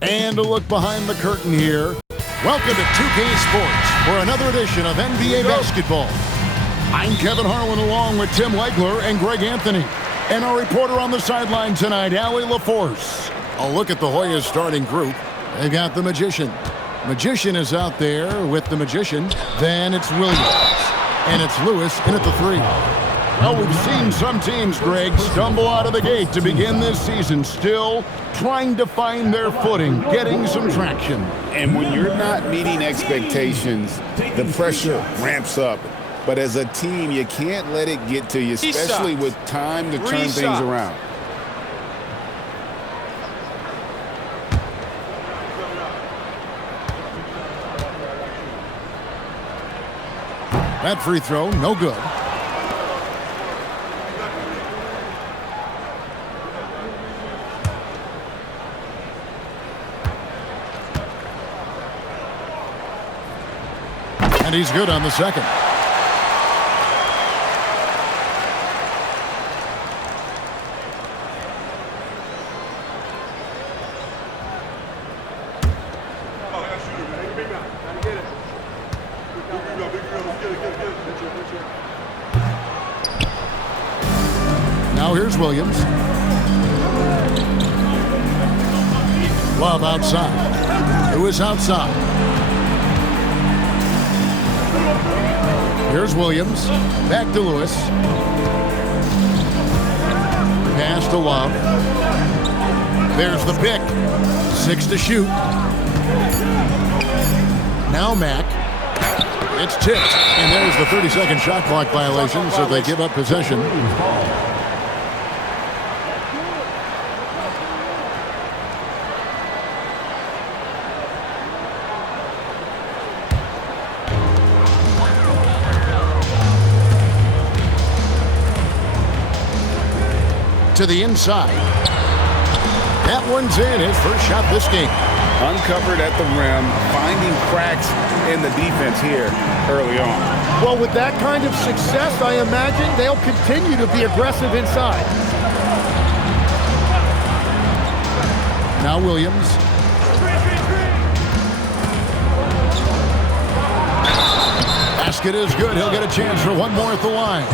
And a look behind the curtain here. Welcome to 2K Sports for another edition of NBA basketball. I'm Kevin Harlan along with Tim Legler and Greg Anthony. And our reporter on the sideline tonight, Allie LaForce. A look at the Hoyas starting group. They've got the Magician. Magician is out there with the Magician. Then it's Williams. And it's Lewis in at the 3. Well, we've seen some teams, Greg, stumble out of the gate to begin this season, still trying to find their footing, getting some traction. And when you're not meeting expectations, the pressure ramps up. But as a team, you can't let it get to you, especially with time to turn things around. That free throw, no good. And he's good on the second. Now here's Williams. Love outside. Lewis outside. Here's Williams. Back to Lewis. Pass to Love. There's the pick. 6 to shoot. Now Mack. It's tipped. And there's the 30-second shot clock violation, so they give up possession. To the inside. That one's in. His first shot this game. Uncovered at the rim, finding cracks in the defense here early on. Well, with that kind of success, I imagine they'll continue to be aggressive inside. Now Williams. Basket is good. He'll get a chance for one more at the line.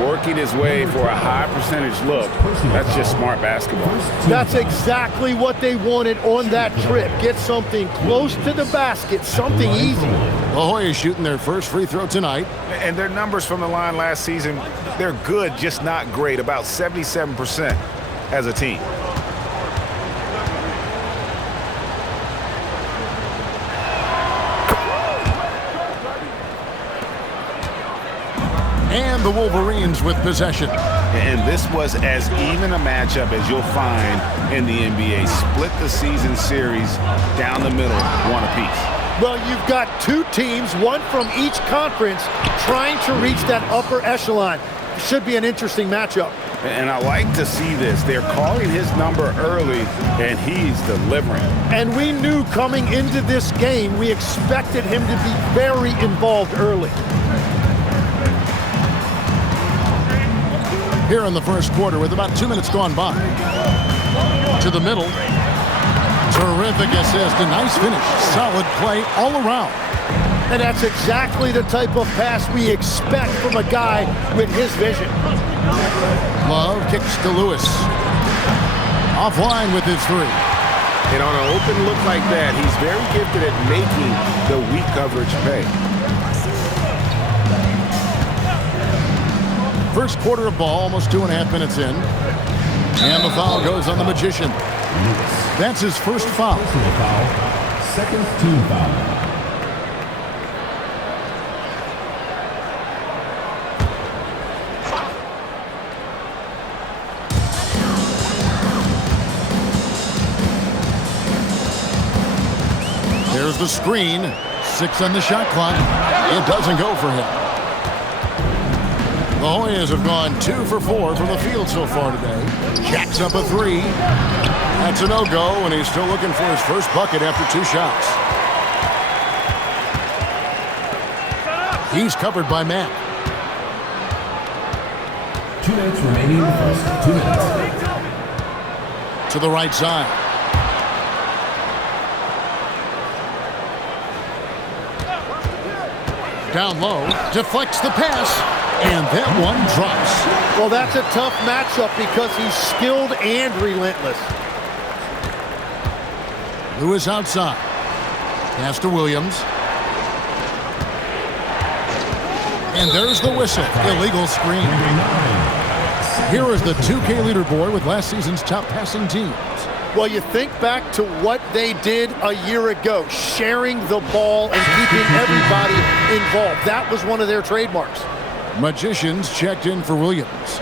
Working his way for a high percentage look. That's just smart basketball. That's exactly what they wanted on that trip. Get something close to the basket, something easy. La Jolla shooting their first free throw tonight. And their numbers from the line last season, they're good, just not great. About 77% as a team. And the Wolverines with possession. And this was as even a matchup as you'll find in the NBA. Split the season series down the middle, one apiece. Well, you've got two teams, one from each conference, trying to reach that upper echelon. Should be an interesting matchup. And I like to see this. They're calling his number early, and he's delivering. And we knew coming into this game, we expected him to be very involved early. Here in the first quarter with about 2 minutes gone by. To the middle. Terrific assist. A nice finish. Solid play all around. And that's exactly the type of pass we expect from a guy with his vision. Love kicks to Lewis. Offline with his 3. And on an open look like that, he's very gifted at making the weak coverage pay. First quarter of ball, almost 2.5 minutes in. And the foul goes on the Magician. That's his first foul. Second team foul. There's the screen. 6 on the shot clock. It doesn't go for him. The Hoyas have gone 2 for 4 from the field so far today. Jacks up a 3. That's a no-go, and he's still looking for his first bucket after 2 shots. He's covered by Matt. 2 minutes remaining in the first. 2 minutes. To the right side. Down low, deflects the pass, and that one drops. Well, that's a tough matchup because he's skilled and relentless. Lewis outside. Pass to Williams. And there's the whistle. Illegal screen. Here is the 2K leaderboard with last season's top passing teams. Well, you think back to what they did a year ago, sharing the ball and keeping everybody involved. That was one of their trademarks. Magicians checked in for Williams.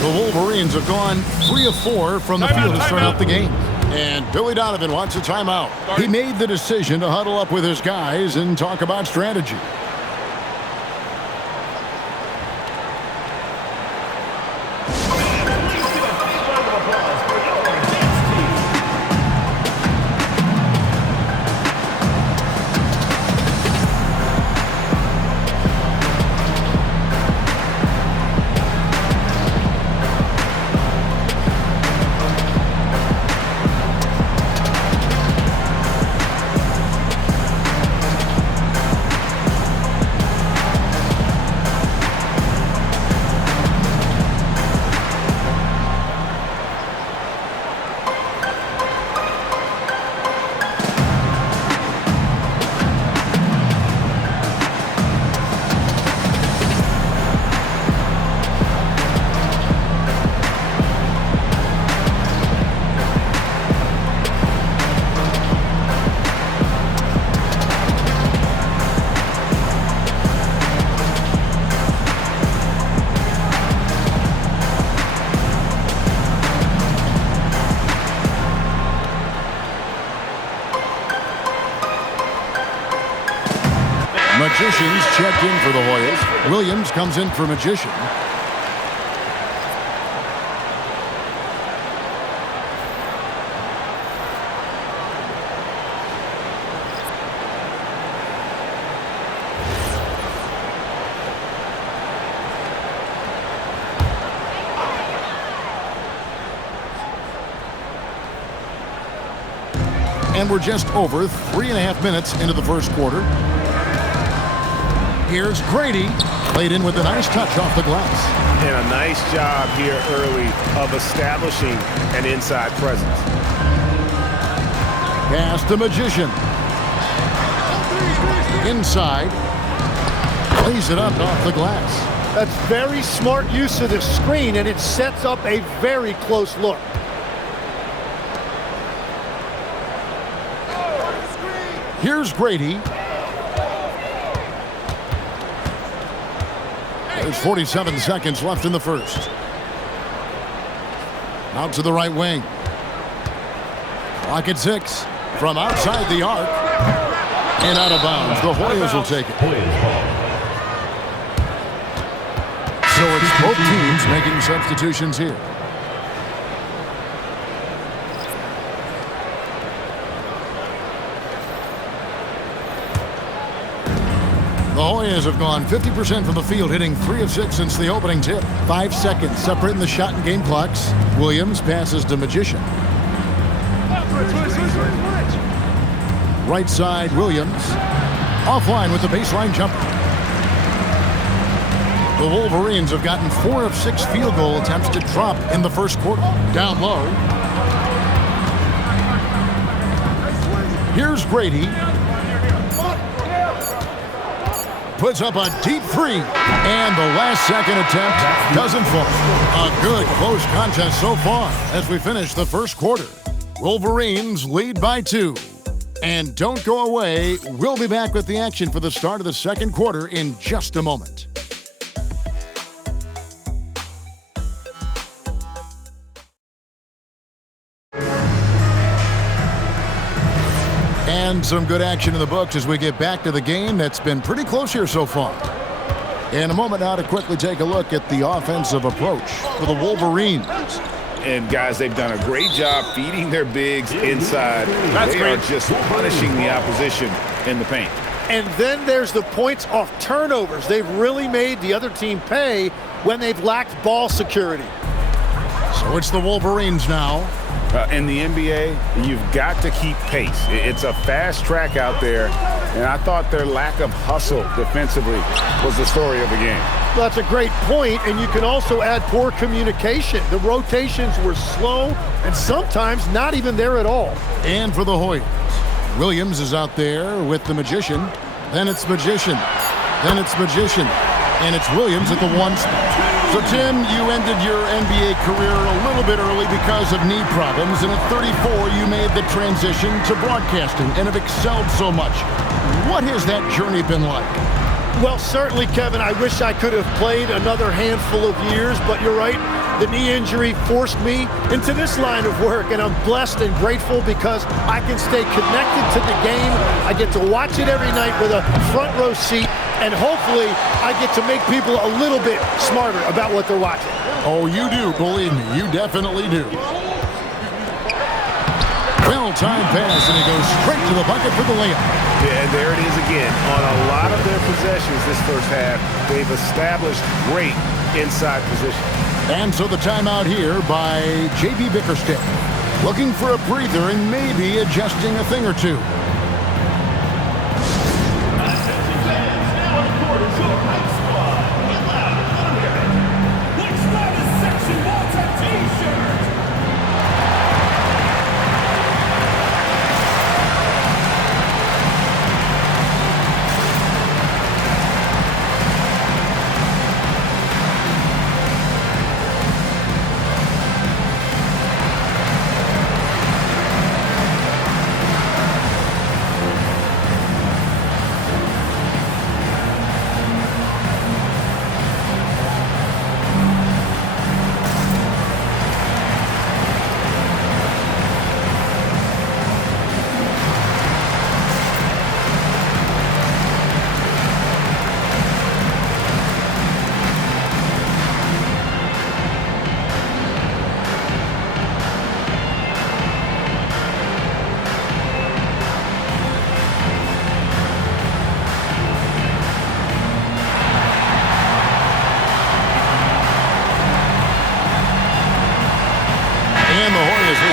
The Wolverines have gone 3 of 4 from the field to start out the game. And Billy Donovan wants a timeout. He made the decision to huddle up with his guys and talk about strategy. Magicians checked in for the Hoyas. Williams comes in for Magician. And we're just over 3.5 minutes into the first quarter. Here's Grady, played in with a nice touch off the glass. And a nice job here early of establishing an inside presence. Pass to Magician. Inside. Plays it up off the glass. That's very smart use of the screen, and it sets up a very close look. Here's Grady. There's 47 seconds left in the first. Out to the right wing. Clock at 6. From outside the arc. And out of bounds. The Hoyas will take it. So it's both teams making substitutions here. The Hoyas have gone 50% from the field, hitting 3 of 6 since the opening tip. 5 seconds separating the shot and game clocks. Williams passes to Magician. Right side, Williams. Offline with the baseline jumper. The Wolverines have gotten 4 of 6 field goal attempts to drop in the first quarter. Down low. Here's Grady. Puts up a deep 3, and the last second attempt doesn't fall. A good close contest so far as we finish the first quarter. Wolverines lead by 2. And don't go away. We'll be back with the action for the start of the second quarter in just a moment. And some good action in the books as we get back to the game that's been pretty close here so far. In a moment now to quickly take a look at the offensive approach for the Wolverines. And guys, they've done a great job feeding their bigs inside. They are just punishing the opposition in the paint. And then there's the points off turnovers. They've really made the other team pay when they've lacked ball security. So it's the Wolverines now. In the NBA, you've got to keep pace. It's a fast track out there, and I thought their lack of hustle defensively was the story of the game. Well, that's a great point, and you can also add poor communication. The rotations were slow and sometimes not even there at all. And for the Hoyas, Williams is out there with the Magician. Then it's Magician. Then it's Magician. And it's Williams at the 1 spot. So, Tim, you ended your NBA career a little bit early because of knee problems, and at 34, you made the transition to broadcasting and have excelled so much. What has that journey been like? Well, certainly, Kevin, I wish I could have played another handful of years, but you're right. The knee injury forced me into this line of work, and I'm blessed and grateful because I can stay connected to the game. I get to watch it every night with a front row seat, and hopefully I get to make people a little bit smarter about what they're watching. Oh, you do, believe me. You definitely do. Well-timed pass, and he goes straight to the bucket for the layup. Yeah, and there it is again. On a lot of their possessions this first half, they've established great inside position. And so the timeout here by J.B. Bickerstaff. Looking for a breather and maybe adjusting a thing or two.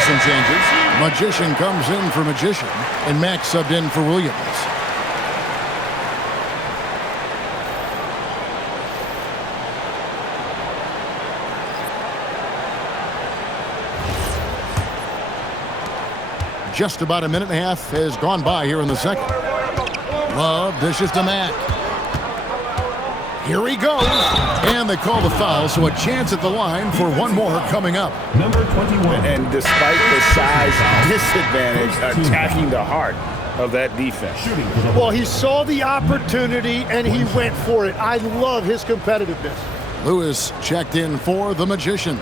Some changes. Magician comes in for Magician, and Max subbed in for Williams. Just about a minute and a half has gone by here in the second. Love dishes to Mack. Here he goes. And they call the foul, so a chance at the line for one more coming up. Number 21. And despite the size disadvantage, attacking the heart of that defense. Well, he saw the opportunity, and he went for it. I love his competitiveness. Lewis checked in for the Magician.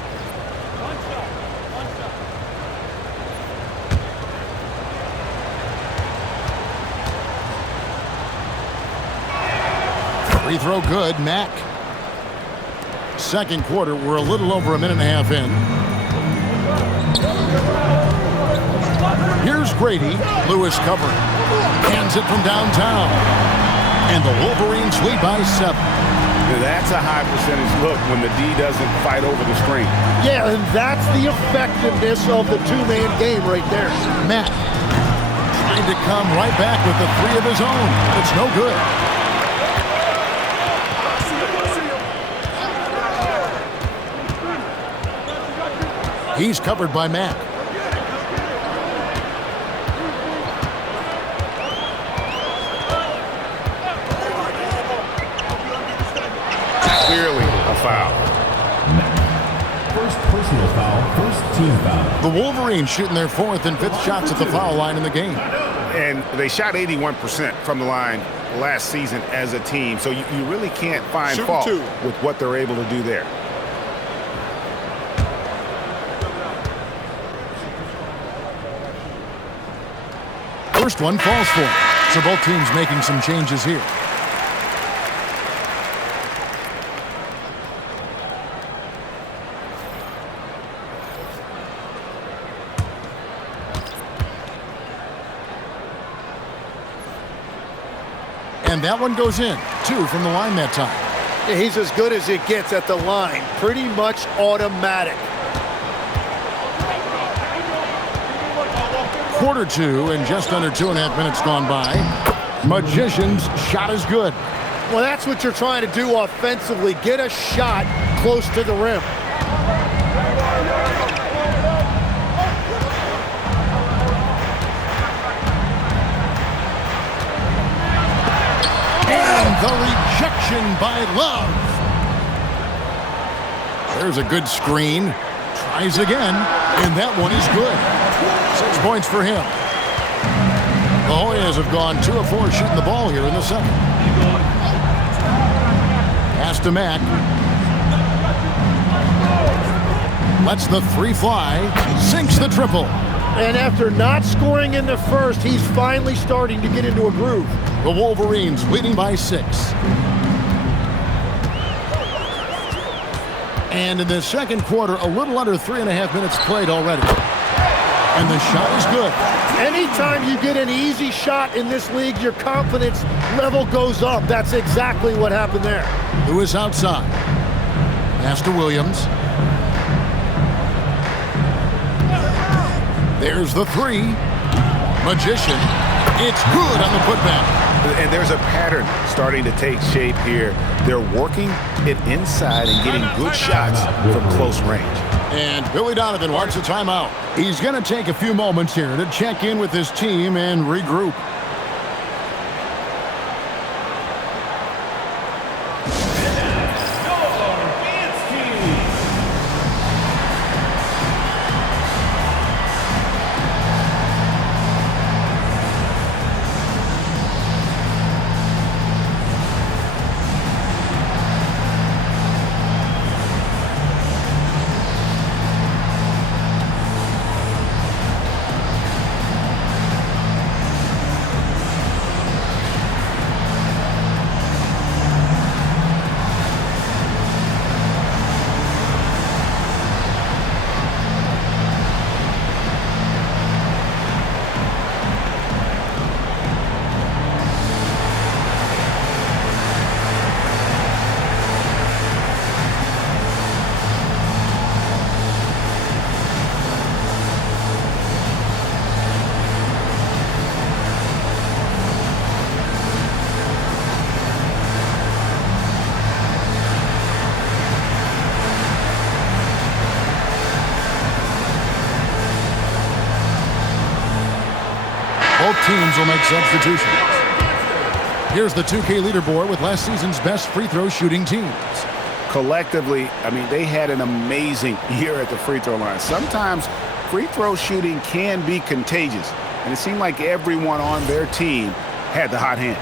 Free throw good, Mack. Second quarter, we're a little over a minute and a half in. Here's Grady. Lewis covering. Hands it from downtown. And the Wolverines lead by 7. That's a high percentage look when the D doesn't fight over the screen. Yeah, and that's the effectiveness of the two-man game right there. Mack trying to come right back with the 3 of his own. It's no good. He's covered by Mack. Clearly a foul. First personal foul, first team foul. The Wolverines shooting their 4th and 5th shots at the foul line in the game. And they shot 81% from the line last season as a team, so you really can't find fault with what they're able to do there. First one falls for him. So both teams making some changes here. And that one goes in. 2 from the line that time. He's as good as it gets at the line. Pretty much automatic. quarter two and just under 2.5 minutes gone by. Magician's shot is good. Well, that's what you're trying to do offensively. Get a shot close to the rim. And the rejection by Love. There's a good screen. Tries again, and that one is good. 6 points for him. The Hoyas have gone 2 of 4 shooting the ball here in the second. Pass to Mack. Lets the 3 fly. Sinks the triple. And after not scoring in the first, he's finally starting to get into a groove. The Wolverines leading by 6. And in the second quarter, a little under 3.5 minutes played already. And the shot is good. Anytime you get an easy shot in this league, your confidence level goes up. That's exactly what happened there. Lewis outside. Pass to Williams. There's the 3. Magician. It's good on the putback. And there's a pattern starting to take shape here. They're working it inside and getting good shots from close range. And Billy Donovan wants a timeout. He's going to take a few moments here to check in with his team and regroup. Both teams will make substitutions. Here's the 2K leaderboard with last season's best free throw shooting teams. Collectively, I mean, they had an amazing year at the free throw line. Sometimes free throw shooting can be contagious, and it seemed like everyone on their team had the hot hand.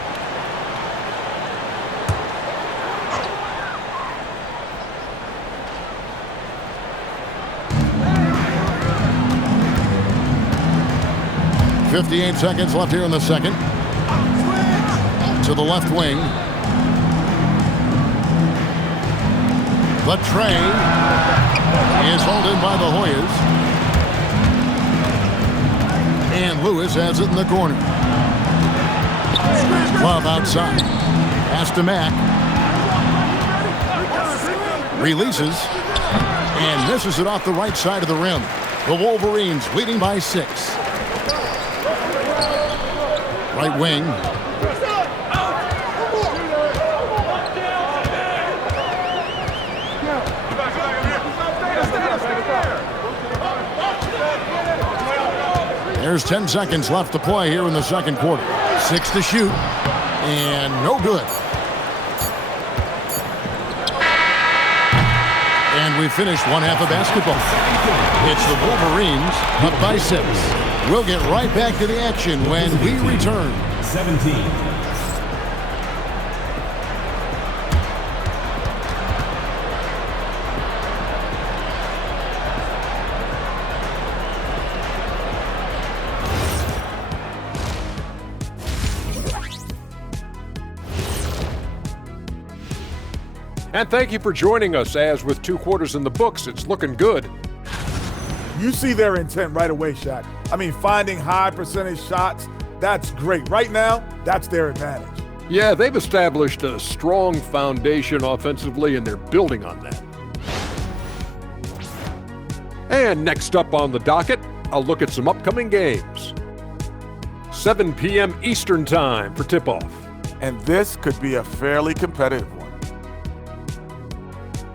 .58 seconds left here in the second. To the left wing. The tray is hauled in by the Hoyas. And Lewis has it in the corner. Love outside. Pass to Mack. Releases. And misses it off the right side of the rim. The Wolverines leading by 6. Right wing. There's 10 seconds left to play here in the second quarter. 6 to shoot. And no good. And we finished one half of basketball. It's the Wolverines up by 6. We'll get right back to the action when we return. 17. And thank you for joining us, as with 2 quarters in the books, it's looking good. You see their intent right away, Shaq. I mean, finding high percentage shots, that's great. Right now, that's their advantage. Yeah, they've established a strong foundation offensively, and they're building on that. And next up on the docket, a look at some upcoming games. 7 p.m. Eastern Time for tip-off. And this could be a fairly competitive one.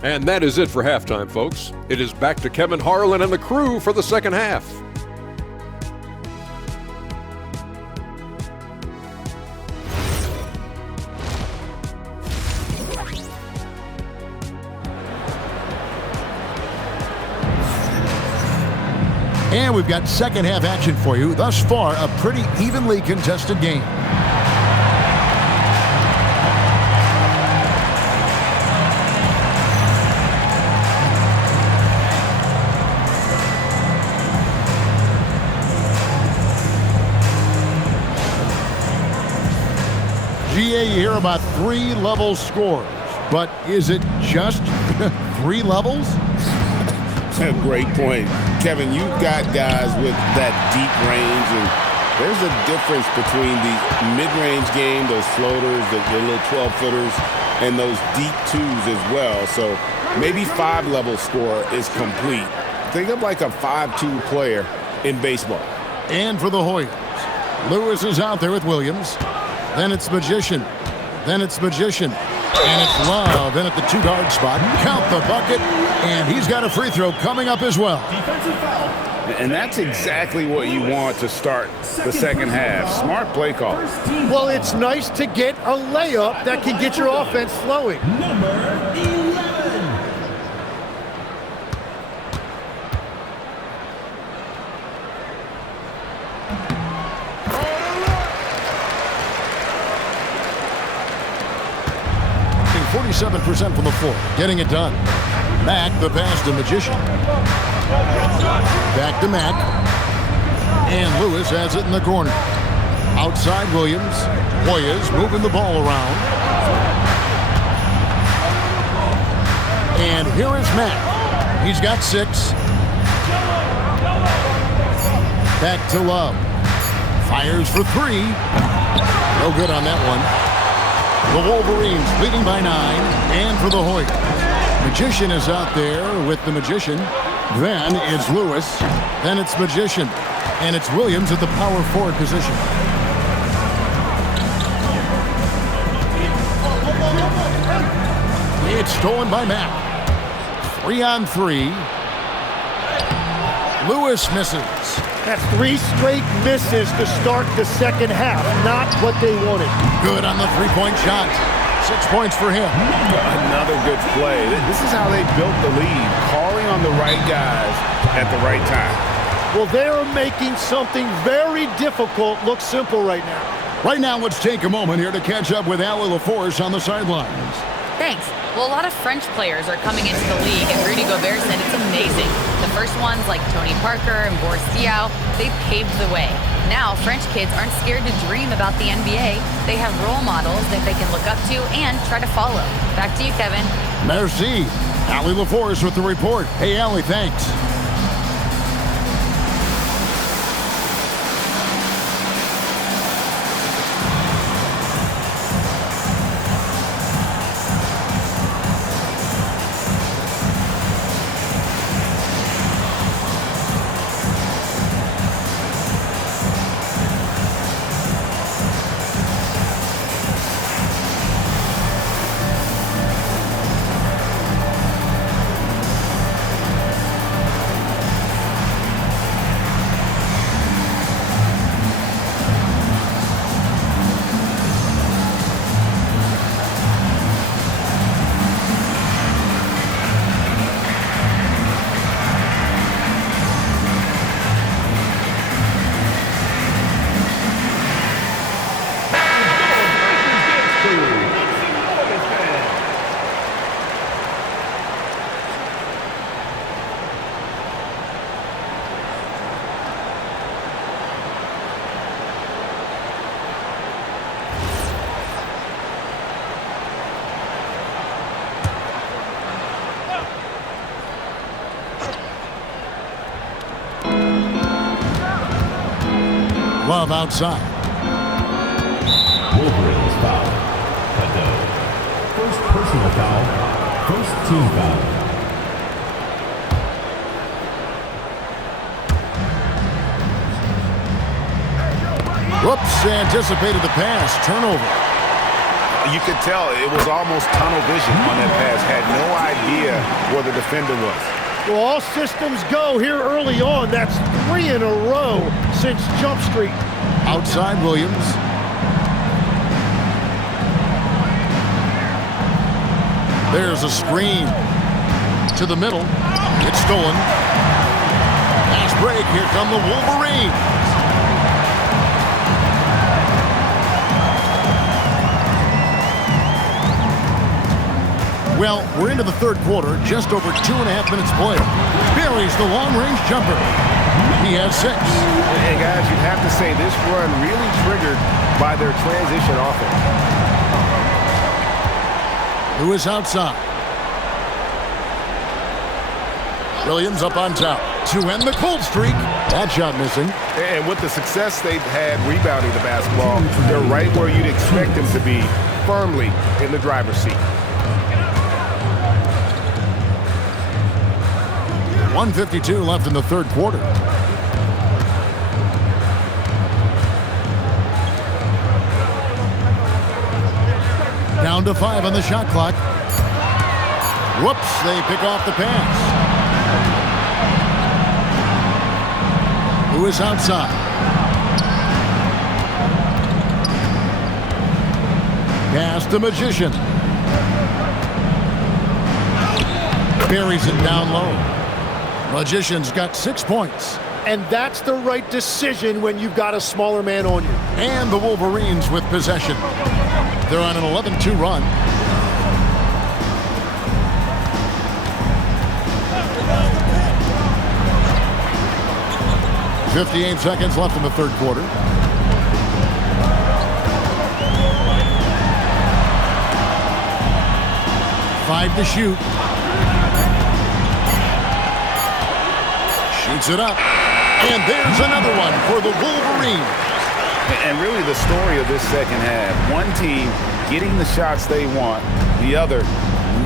And that is it for halftime, folks. It is back to Kevin Harlan and the crew for the second half. And we've got second half action for you. Thus far, a pretty evenly contested game. GA, you hear about 3 level scores, but is it just 3 levels? Great point. Kevin, you've got guys with that deep range, and there's a difference between the mid-range game, those floaters, the little 12-footers, and those deep twos as well. So maybe 5-level score is complete. Think of like a 5-2 player in baseball. And for the Hoyas, Lewis is out there with Williams. Then it's Magician. Then it's Magician. And it's Love in at the 2-guard spot. Count the bucket. And he's got a free throw coming up as well. And that's exactly what you want to start the second half. Smart play call. Well, it's nice to get a layup that can get your offense flowing. Number 11. Shooting 47% from the floor. Getting it done. Mack, the pass to Magician. Back to Mack. And Lewis has it in the corner. Outside Williams. Hoyas moving the ball around. And here is Mack. He's got 6. Back to Love. Fires for 3. No good on that one. The Wolverines leading by 9. And for the Hoyas. Magician is out there with the Magician. Then it's Lewis. Then it's Magician. And it's Williams at the power forward position. It's stolen by Mack. 3-on-3. Lewis misses. That's 3 straight misses to start the second half. Not what they wanted. Good on the 3-point shot. 6 points for him. Another good play. This is how they built the lead. Calling on the right guys at the right time. Well, they're making something very difficult look simple right now. Right now, let's take a moment here to catch up with Allie LaForce on the sidelines. Thanks. Well, a lot of French players are coming into the league, and Rudy Gobert said it's amazing. The first ones, like Tony Parker and Boris Diaw, they paved the way. Now, French kids aren't scared to dream about the NBA. They have role models that they can look up to and try to follow. Back to you, Kevin. Merci. Allie LaForce with the report. Hey, Allie, thanks. Love outside. Wolverines foul. Cadeau. First personal foul. First team foul. Whoops, anticipated the pass. Turnover. You could tell it was almost tunnel vision on that pass. Had no idea where the defender was. Well, all systems go here early on. That's 3 in a row since Jump Street. Outside Williams. There's a screen. To the middle. It's stolen. Pass break. Here come the Wolverines. Well, we're into the third quarter, just over 2.5 minutes played. Buries the long-range jumper. He has 6. Hey, guys, you'd have to say this run really triggered by their transition offense. Who is outside? Williams up on top to end the cold streak. That shot missing. And with the success they've had rebounding the basketball, they're right where you'd expect them to be, firmly in the driver's seat. 1:52 left in the third quarter. Down to 5 on the shot clock. Whoops, they pick off the pass. Who is outside? Pass the Magician. Buries it down low. Magician's got 6 points. And that's the right decision when you've got a smaller man on you. And the Wolverines with possession. They're on an 11-2 run. .58 seconds left in the third quarter. Five to shoot. Shoots it up. And there's another one for the Wolverines. And really the story of this second half, one team getting the shots they want, the other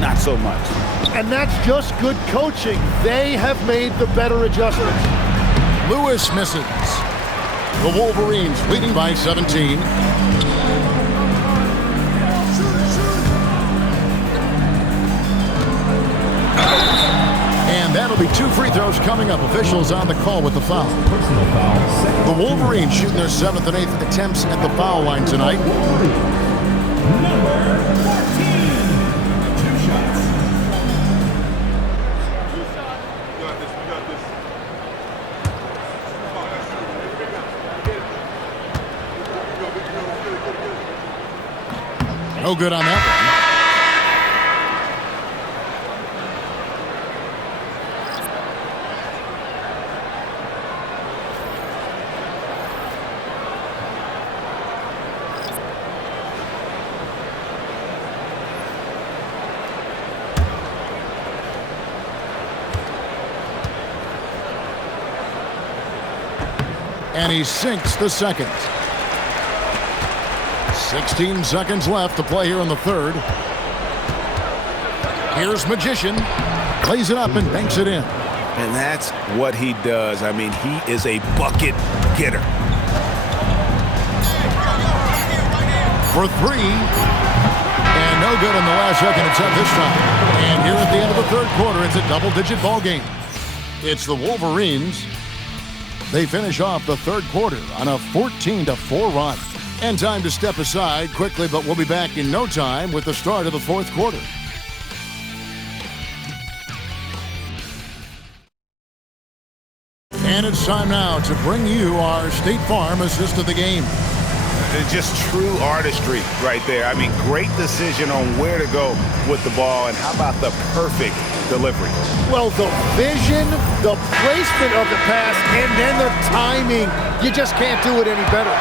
not so much. And that's just good coaching. They have made the better adjustments. Lewis misses. The Wolverines leading by 17. And that'll be 2 free throws coming up. Officials on the call with the foul. Personal foul. The Wolverines shooting their 7th and 8th attempts at the foul line tonight. Number 14. 2 shots. No good on that one. And he sinks the second. 16 seconds left to play here in the third. Here's Magician. Plays it up and banks it in. And that's what he does. I mean, he is a bucket getter. For 3. And no good in the last second attempt this time. And here at the end of the third quarter, it's a double-digit ball game. It's the Wolverines. They finish off the third quarter on a 14-4 run. And time to step aside quickly, but we'll be back in no time with the start of the fourth quarter. And it's time now to bring you our State Farm assist of the game. It's just true artistry right there. I mean, great decision on where to go with the ball, and how about the perfect delivery? Well, the vision, the placement of the pass, and then the timing. You just can't do it any better.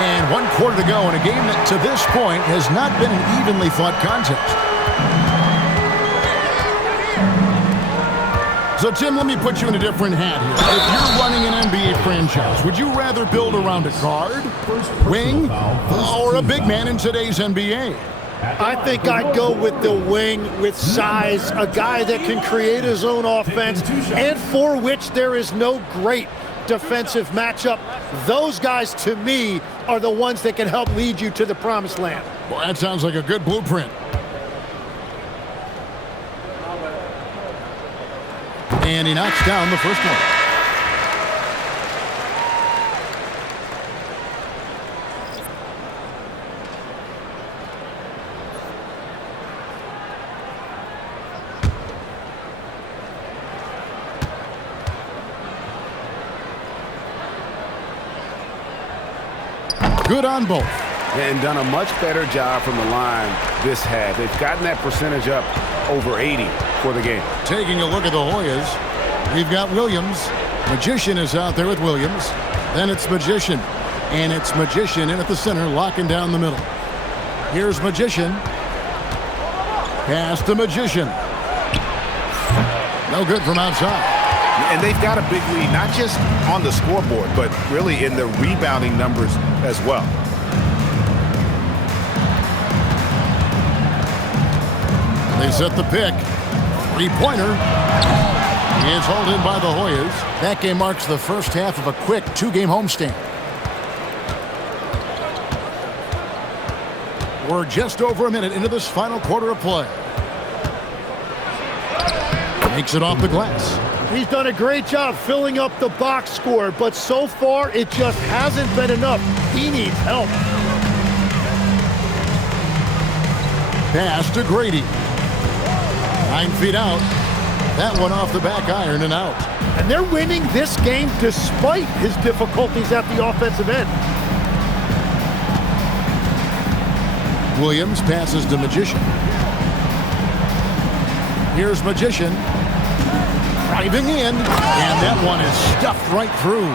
And 1 quarter to go in a game that to this point has not been an evenly fought contest. So, Tim, let me put you in a different hat here. If you're running an NBA franchise, would you rather build around a guard, wing, or a big man in today's NBA? I think I'd go with the wing with size, a guy that can create his own offense and for which there is no great defensive matchup. Those guys, to me, are the ones that can help lead you to the promised land. Well, that sounds like a good blueprint. And he knocks down the first one. Good on both. And done a much better job from the line this half. They've gotten that percentage up over 80 for the game. Taking a look at the Hoyas, we've got Williams. Magician is out there with Williams. Then it's Magician. And it's Magician in at the center, locking down the middle. Here's Magician. Pass to Magician. No good from outside. And they've got a big lead, not just on the scoreboard, but really in the rebounding numbers as well. They set the pick. Three-pointer. He is hauled in by the Hoyas. That game marks the first half of a quick two-game homestand. We're just over a minute into this final quarter of play. Makes it off the glass. He's done a great job filling up the box score, but so far it just hasn't been enough. He needs help. Pass to Grady. 9 feet out. That one off the back iron and out. And they're winning this game despite his difficulties at the offensive end. Williams passes to Magician. Here's Magician. Driving in, and that one is stuffed right through.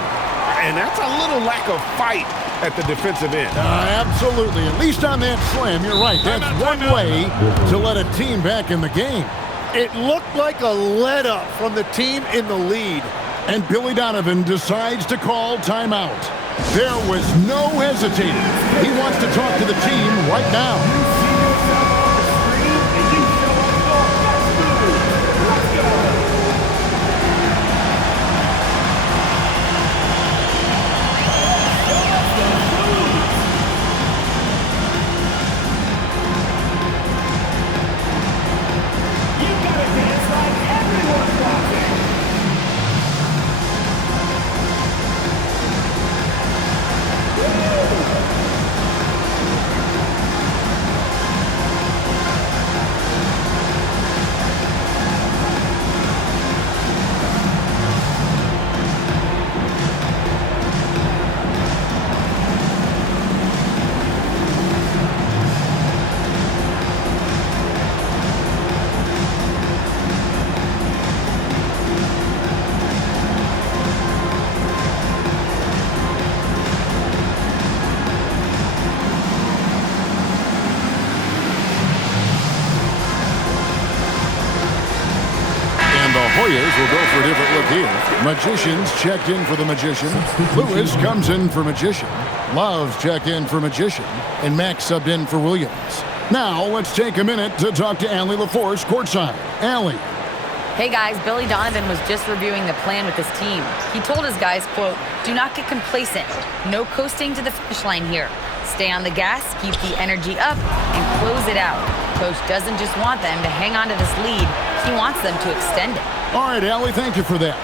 And that's a little lack of fight at the defensive end. Absolutely. At least on that slam, you're right. That's one way to let a team back in the game. It looked like a let-up from the team in the lead. And Billy Donovan decides to call timeout. There was no hesitating. He wants to talk to the team right now. Hoyas will go for a different look here. Magician's checked in for the Magician. Lewis comes in for Magician. Love's checked in for Magician. And Max subbed in for Williams. Now let's take a minute to talk to Allie LaForce courtside. Allie. Hey guys, Billy Donovan was just reviewing the plan with his team. He told his guys, quote, "Do not get complacent. No coasting to the finish line here. Stay on the gas, keep the energy up, and close it out." Coach doesn't just want them to hang on to this lead. He wants them to extend it. All right, Allie, thank you for that.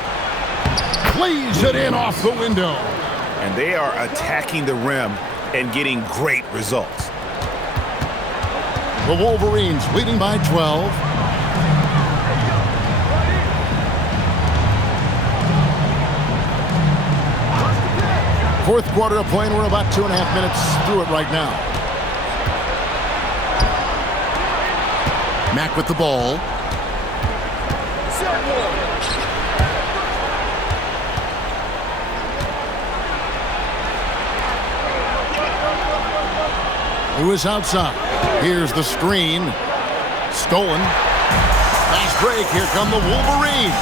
Plays it in off the window. And they are attacking the rim and getting great results. The Wolverines leading by 12. Fourth quarter of play, and we're about 2.5 minutes through it right now. Mack with the ball. Lewis outside. Here's the screen. Stolen. Fast break. Here come the Wolverines.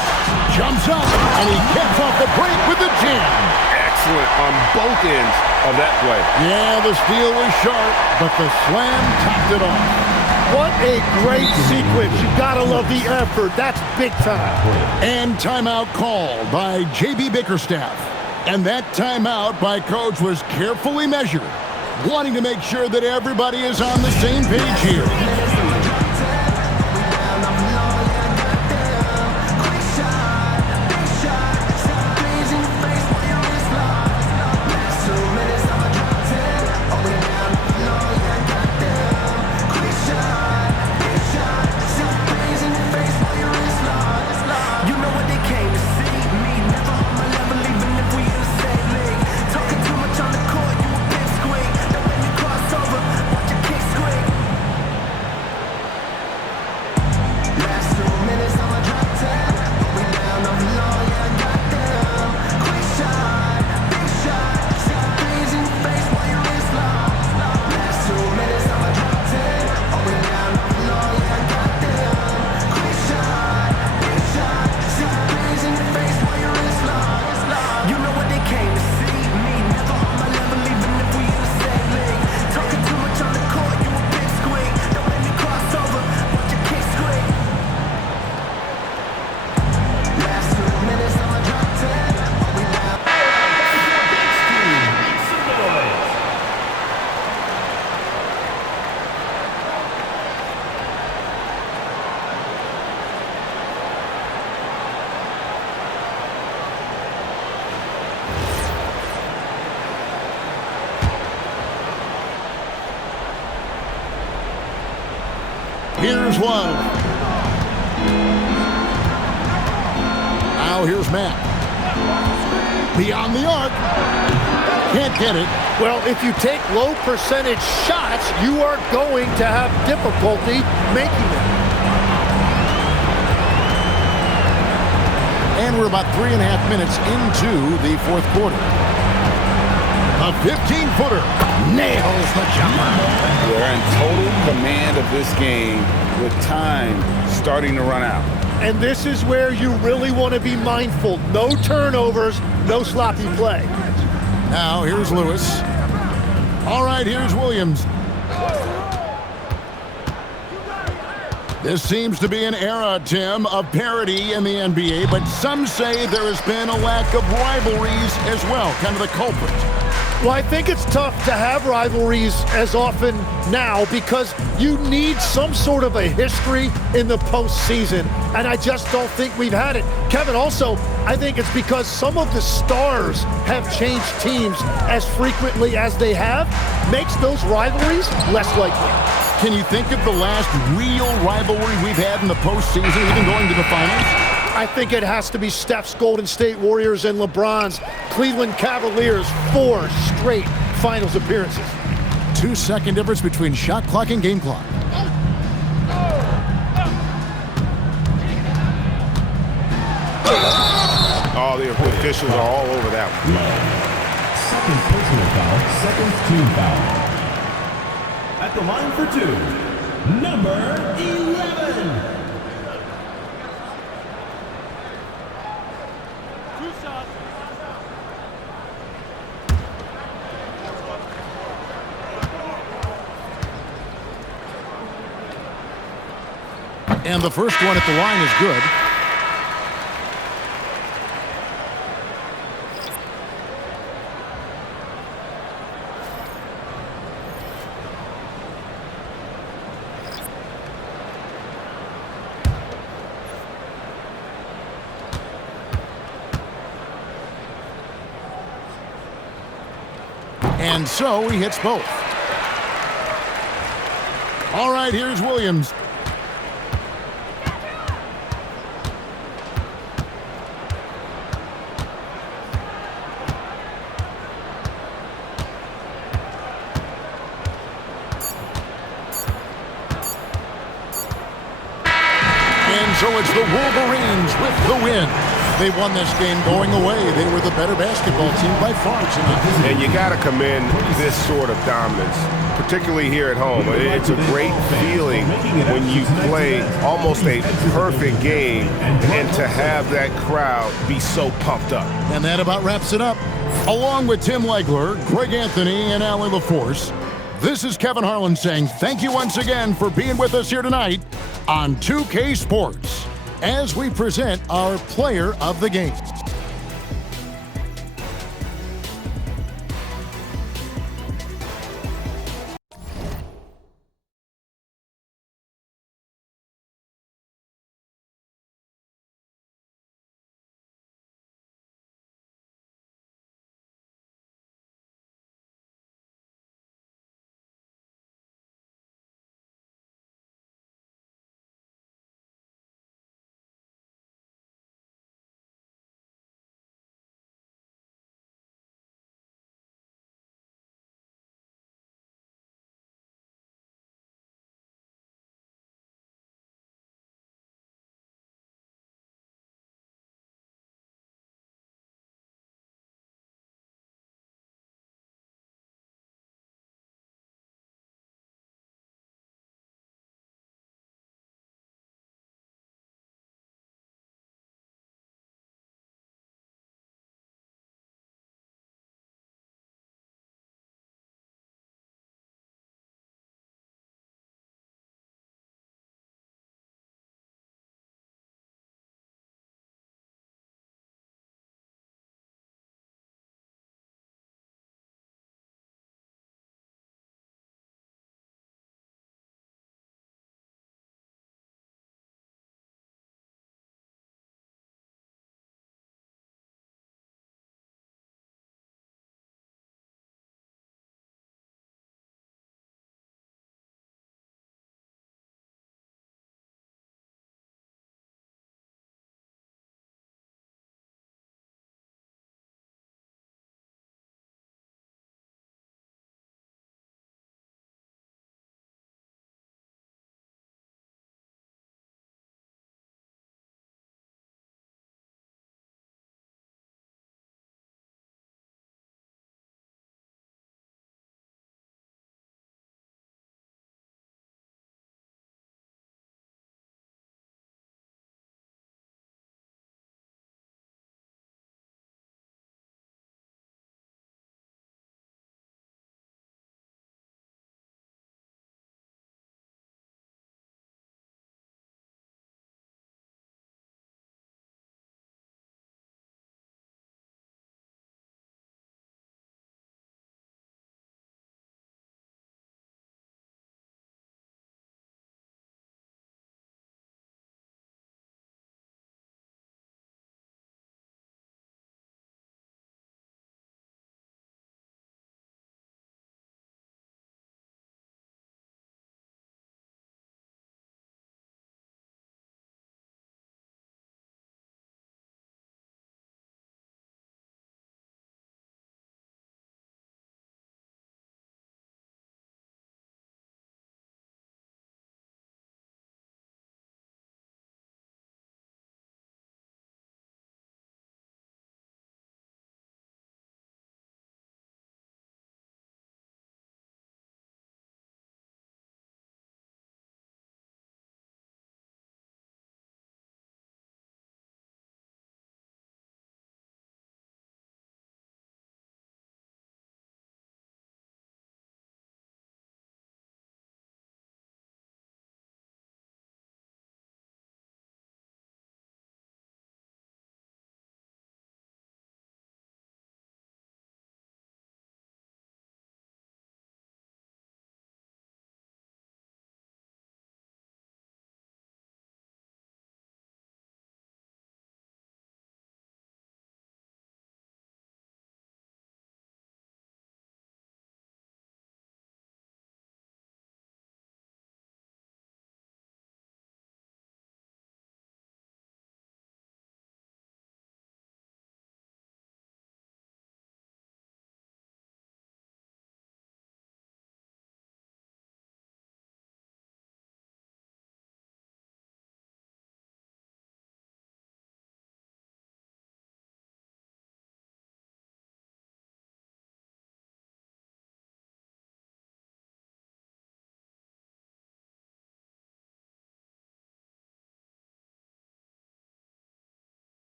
Jumps up, and he gets off the break with the jam. Excellent on both ends of that play. Yeah, the steal was sharp, but the slam topped it off. What a great sequence. You gotta love the effort. That's big time. And timeout called by J.B. Bickerstaff. And that timeout by coach was carefully measured, wanting to make sure that everybody is on the same page here. Here's one. Now here's Matt. Beyond the arc. Can't get it. Well, if you take low percentage shots, you are going to have difficulty making them. And we're about 3.5 minutes into the fourth quarter. A 15-footer nails the jumper. They're in total command of this game with time starting to run out. And this is where you really want to be mindful. No turnovers, no sloppy play. Now here's Lewis. All right, here's Williams. This seems to be an era, Tim, of parity in the NBA, but some say there has been a lack of rivalries as well, kind of the culprit. Well, I think it's tough to have rivalries as often now because you need some sort of a history in the postseason, and I just don't think we've had it. Kevin, also, I think it's because some of the stars have changed teams as frequently as they have, makes those rivalries less likely. Can you think of the last real rivalry we've had in the postseason, even going to the finals? I think it has to be Steph's Golden State Warriors and LeBron's Cleveland Cavaliers' 4 straight finals appearances. 2-second difference between shot clock and game clock. Oh, the officials are all over that one. Second personal foul, second team foul. At the line for 2, number 11. And the first one at the line is good. And so he hits both. All right, here's Williams. So it's the Wolverines with the win. They won this game going away. They were the better basketball team by far tonight. And you got to commend this sort of dominance, particularly here at home. It's a great feeling when you play almost a perfect game and to have that crowd be so pumped up. And that about wraps it up. Along with Tim Legler, Greg Anthony, and Allie LaForce, this is Kevin Harlan saying thank you once again for being with us here tonight on 2K Sports as we present our player of the game.